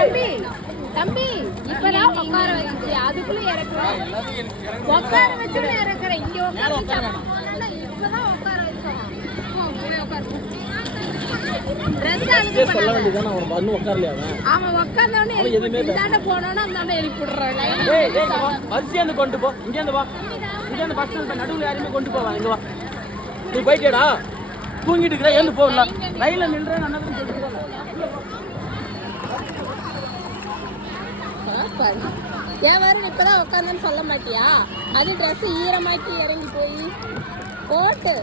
தம்பி தம்பி இப்பதான் உட்கார வச்சு அதுக்குள்ள இறக்குறேன் உட்கார வச்சு இறக்குறேன் இங்க இப்பதான் உட்கார வச்சோம் அவன் உட்கார்ந்தவனே போனோன்னா அந்த எழுப்பி விடுறான் கொண்டு போ இங்க வா இங்க பஸ் நடுவில் யாருமே கொண்டு போவா இங்க வா நீ போயிட்டேடா தூங்கிட்டு இருக்கிற எழுந்து போகலாம் ரயில நின்றேன் ஏன் வேறு இப்பதான் உட்காந்தன்னு சொல்ல மாட்டியா அது ட்ரெஸ் ஈரமாக்கி இறங்கி போய் போட்டு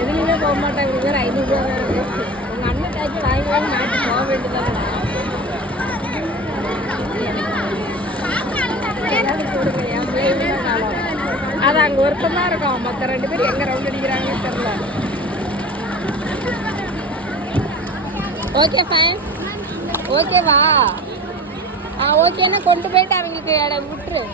எதுலையுமே போக மாட்டாங்க 500 ரூபா உங்க அண்ணன் டாக்கி வாங்கி மாட்டி போக வேண்டியதான் அது அங்க ஒருத்தம் தான் இருக்கும் மொத்த 2 பேர் எங்க ரவுண்ட் அடிக்கிறாங்கன்னு தெரியல ஓகே ஃபைன் ஓகேவா ஓகேன்னா கொண்டு போயிட்டு அவங்களுக்கு இடம் விட்டுரு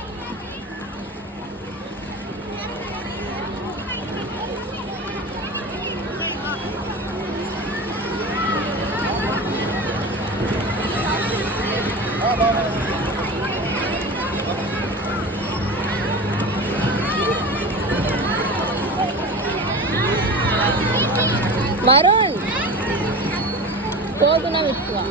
வருண் போதுன்னா விட்டுவா